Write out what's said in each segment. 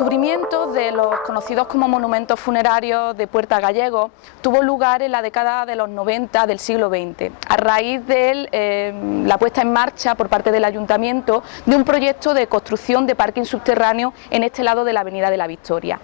descubrimiento de los conocidos como monumentos funerarios de Puerta Gallego tuvo lugar en la década de los 90 del siglo XX, a raíz de la puesta en marcha por parte del Ayuntamiento de un proyecto de construcción de parking subterráneo en este lado de la Avenida de la Victoria.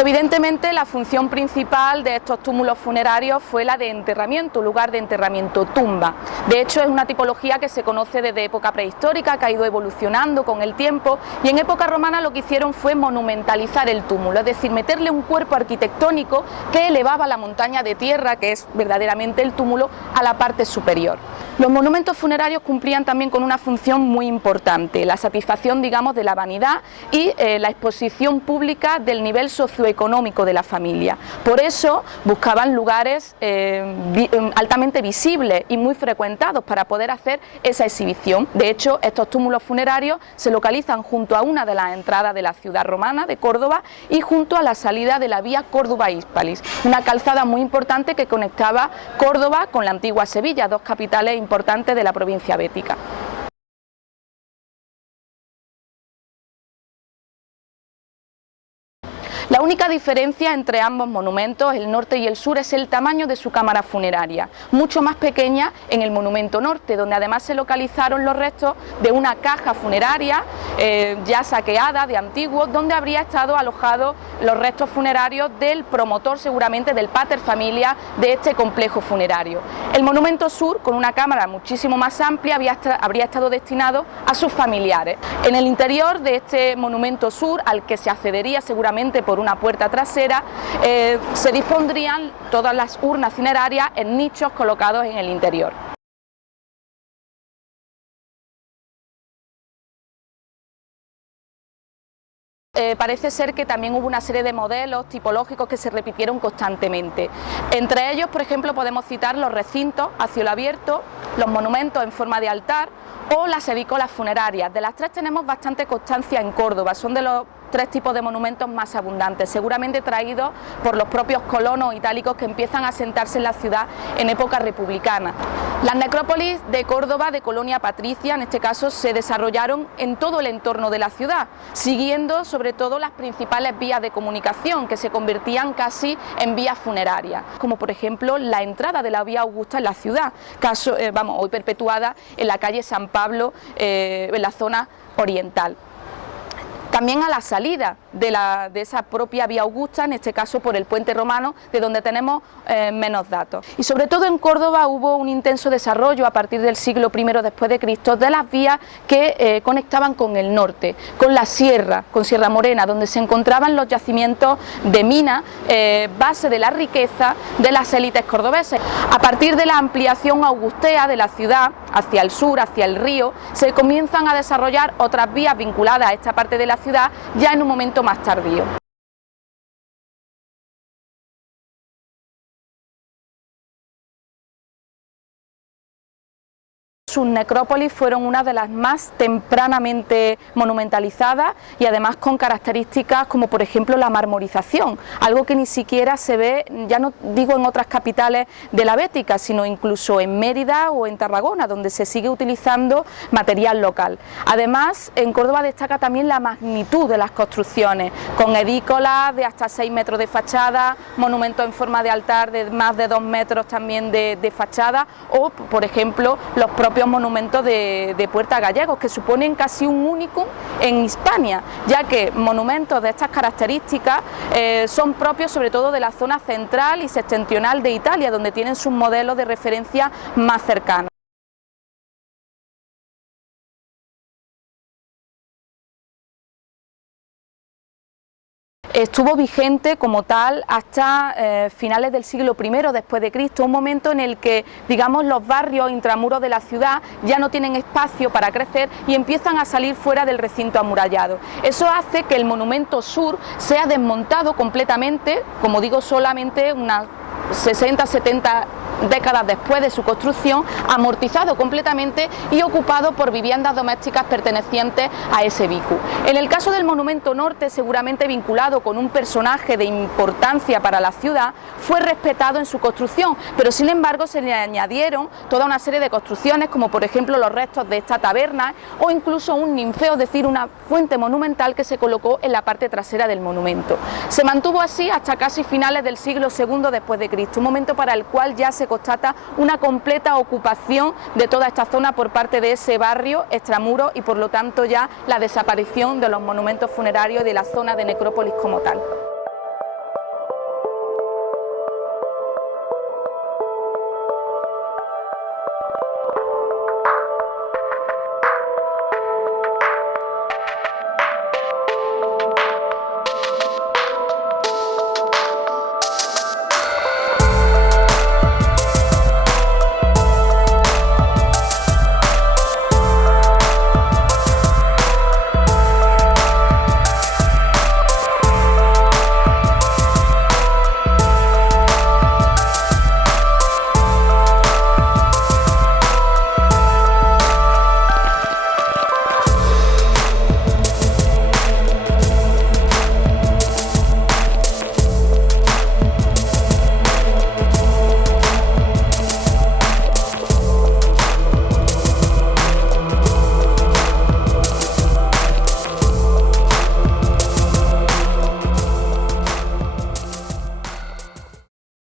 Evidentemente, la función principal de estos túmulos funerarios fue la de enterramiento, lugar de enterramiento, tumba. De hecho, es una tipología que se conoce desde época prehistórica, que ha ido evolucionando con el tiempo, y en época romana lo que hicieron fue monumentalizar el túmulo, es decir, meterle un cuerpo arquitectónico que elevaba la montaña de tierra, que es verdaderamente el túmulo, a la parte superior. Los monumentos funerarios cumplían también con una función muy importante, la satisfacción, digamos, de la vanidad y la exposición pública del nivel socioeconómico de la familia. Por eso buscaban lugares altamente visibles y muy frecuentados para poder hacer esa exhibición. De hecho, estos túmulos funerarios se localizan junto a una de las entradas de la ciudad romana de Córdoba y junto a la salida de la vía Córdoba-Hispalis, una calzada muy importante que conectaba Córdoba con la antigua Sevilla, dos capitales importantes de la provincia bética. La única diferencia entre ambos monumentos, el norte y el sur, es el tamaño de su cámara funeraria, mucho más pequeña en el monumento norte, donde además se localizaron los restos de una caja funeraria ya saqueada de antiguos, donde habría estado alojados los restos funerarios del promotor, seguramente del pater familia de este complejo funerario. El monumento sur, con una cámara muchísimo más amplia, habría estado destinado a sus familiares. En el interior de este monumento sur, al que se accedería seguramente por una puerta trasera, se dispondrían todas las urnas funerarias en nichos colocados en el interior. Parece ser que también hubo una serie de modelos tipológicos que se repitieron constantemente. Entre ellos, por ejemplo, podemos citar los recintos a cielo abierto, los monumentos en forma de altar o las edícolas funerarias. De las tres tenemos bastante constancia en Córdoba, son de los tres tipos de monumentos más abundantes, seguramente traídos por los propios colonos itálicos que empiezan a asentarse en la ciudad en época republicana. Las necrópolis de Córdoba, de colonia patricia, en este caso, se desarrollaron en todo el entorno de la ciudad, siguiendo sobre todo las principales vías de comunicación, que se convertían casi en vías funerarias, como por ejemplo la entrada de la vía Augusta en la ciudad, hoy perpetuada en la calle San Pablo, en la zona oriental. También a la salida de esa propia vía Augusta, en este caso por el puente romano, de donde tenemos menos datos. Y sobre todo en Córdoba hubo un intenso desarrollo a partir del siglo I después de Cristo de las vías que conectaban con el norte, con la sierra, con Sierra Morena, donde se encontraban los yacimientos de minas, base de la riqueza de las élites cordobesas. A partir de la ampliación augustea de la ciudad hacia el sur, hacia el río, se comienzan a desarrollar otras vías vinculadas a esta parte de la ciudad ya en un momento más tardío. Sus necrópolis fueron una de las más tempranamente monumentalizadas y además con características como por ejemplo la marmorización, algo que ni siquiera se ve, ya no digo en otras capitales de la Bética, sino incluso en Mérida o en Tarragona, donde se sigue utilizando material local. Además, en Córdoba destaca también la magnitud de las construcciones, con edícolas de hasta 6 metros de fachada, monumentos en forma de altar de más de 2 metros también de fachada, o por ejemplo los propios monumentos de Puerta Gallego, que suponen casi un únicum en Hispania, ya que monumentos de estas características son propios sobre todo de la zona central y septentrional de Italia, donde tienen sus modelos de referencia más cercanos. Estuvo vigente como tal hasta finales del siglo I después de Cristo, un momento en el que, digamos, los barrios intramuros de la ciudad ya no tienen espacio para crecer y empiezan a salir fuera del recinto amurallado. Eso hace que el monumento sur sea desmontado completamente, como digo, solamente unas 60-70 décadas después de su construcción, amortizado completamente y ocupado por viviendas domésticas pertenecientes a ese bicu. En el caso del monumento norte, seguramente vinculado con un personaje de importancia para la ciudad, fue respetado en su construcción, pero sin embargo se le añadieron toda una serie de construcciones, como por ejemplo los restos de esta taberna o incluso un ninfeo, es decir, una fuente monumental que se colocó en la parte trasera del monumento. Se mantuvo así hasta casi finales del siglo II después de Cristo, un momento para el cual ya se constata una completa ocupación de toda esta zona por parte de ese barrio extramuros y por lo tanto ya la desaparición de los monumentos funerarios y de la zona de necrópolis como tal.